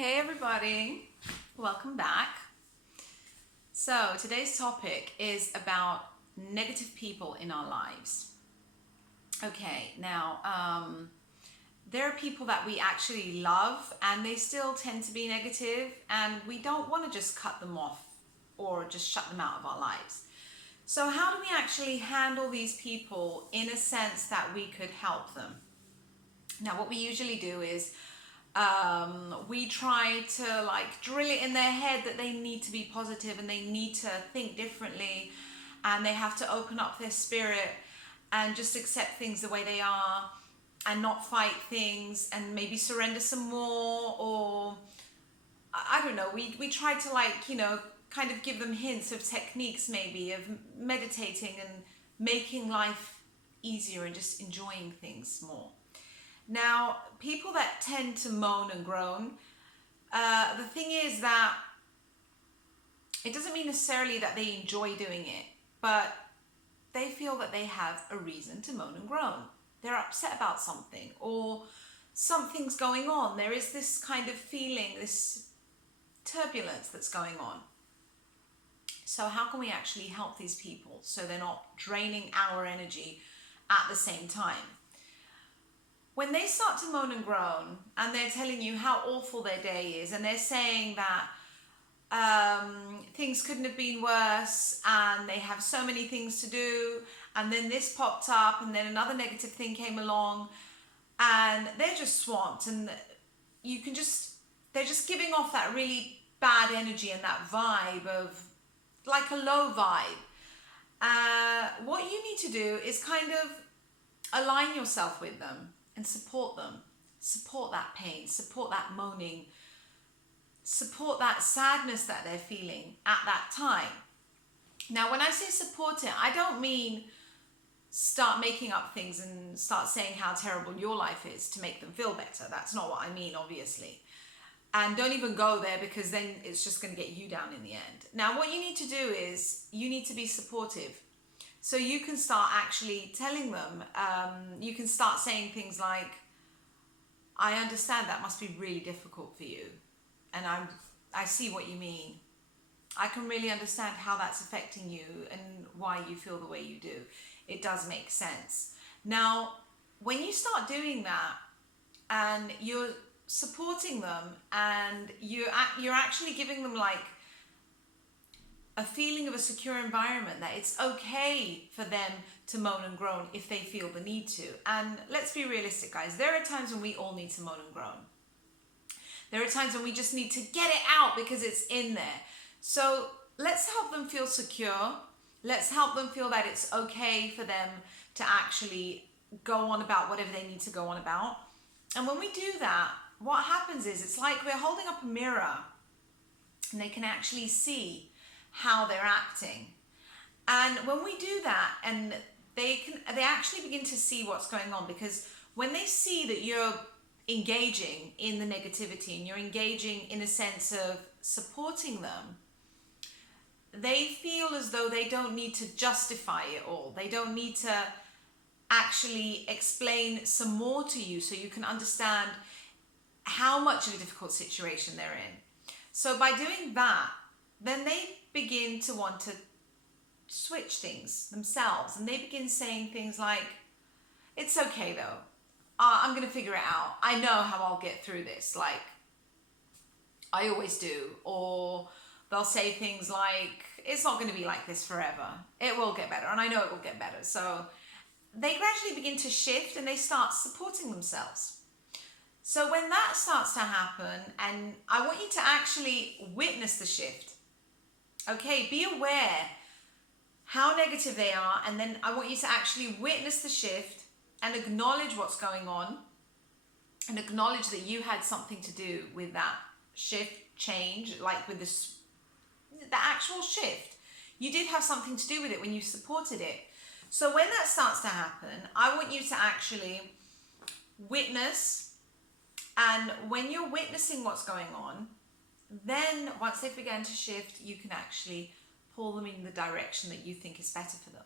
Hey everybody, welcome back. So today's topic is about negative people in our lives. Okay, now there are people that we actually love and they still tend to be negative, and we don't want to just cut them off or just shut them out of our lives. So how do we actually handle these people in a sense that we could help them? Now what we usually do is we try to drill it in their head that they need to be positive and they need to think differently, and they have to open up their spirit and just accept things the way they are and not fight things and maybe surrender some more. Or I don't know, we try to kind of give them hints of techniques, maybe of meditating and making life easier and just enjoying things more. Now, people that tend to moan and groan, the thing is that it doesn't mean necessarily that they enjoy doing it, but they feel that they have a reason to moan and groan. They're upset about something, or something's going on. There is this kind of feeling, this turbulence that's going on. So how can we actually help these people so they're not draining our energy at the same time? When they start to moan and groan and they're telling you how awful their day is, and they're saying that things couldn't have been worse and they have so many things to do, and then this popped up and then another negative thing came along, and they're just swamped, and they're just giving off that really bad energy and that vibe of like a low vibe. What you need to do is kind of align yourself with them and support them. Support that pain, support that moaning, support that sadness that they're feeling at that time. Now, when I say support it, I don't mean start making up things and start saying how terrible your life is to make them feel better. That's not what I mean, obviously. And don't even go there, because then it's just going to get you down in the end. Now, what you need to do is you need to be supportive. So you can start actually telling them, you can start saying things like, I understand that must be really difficult for you. And I see what you mean. I can really understand how that's affecting you and why you feel the way you do. It does make sense. Now, when you start doing that and you're supporting them and you're actually giving them like a feeling of a secure environment, that it's okay for them to moan and groan if they feel the need to. And let's be realistic, guys. There are times when we all need to moan and groan. There are times when we just need to get it out because it's in there. So let's help them feel secure. Let's help them feel that it's okay for them to actually go on about whatever they need to go on about. And when we do that, what happens is it's like we're holding up a mirror and they can actually see how they're acting. And when we do that, and they actually begin to see what's going on, because when they see that you're engaging in the negativity and you're engaging in a sense of supporting them, they feel as though they don't need to justify it all. They don't need to actually explain some more to you so you can understand how much of a difficult situation they're in. So by doing that, then they begin to want to switch things themselves, and they begin saying things like, it's okay though, I'm gonna figure it out, I know how I'll get through this, like I always do. Or they'll say things like, it's not going to be like this forever, it will get better, and I know it will get better. So they gradually begin to shift and they start supporting themselves. So when that starts to happen, and I want you to actually witness the shift. Okay, be aware how negative they are, and then I want you to actually witness the shift and acknowledge what's going on, and acknowledge that you had something to do with that shift, change, like with the actual shift. You did have something to do with it when you supported it. So when that starts to happen, I want you to actually witness, and when you're witnessing what's going on, then once they've begun to shift, you can actually pull them in the direction that you think is better for them.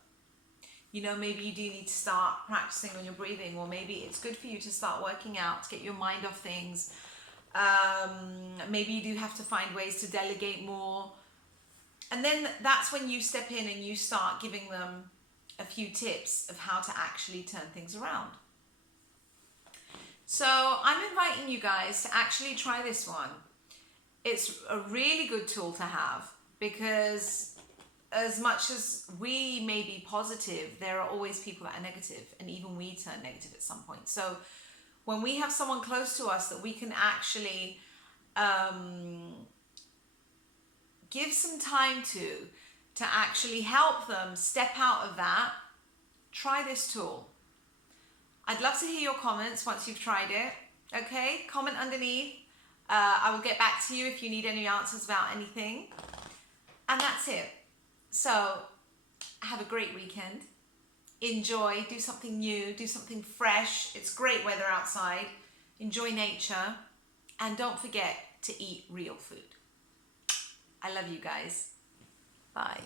You know, maybe you do need to start practicing on your breathing, or maybe it's good for you to start working out to get your mind off things. Maybe you do have to find ways to delegate more. And then that's when you step in and you start giving them a few tips of how to actually turn things around. So I'm inviting you guys to actually try this one. It's a really good tool to have, because as much as we may be positive, there are always people that are negative, and even we turn negative at some point. So when we have someone close to us that we can actually give some time to actually help them step out of that, try this tool. I'd love to hear your comments once you've tried it. Okay, comment underneath. I will get back to you if you need any answers about anything. And that's it. So have a great weekend. Enjoy, do something new, do something fresh. It's great weather outside. Enjoy nature. And don't forget to eat real food. I love you guys. Bye.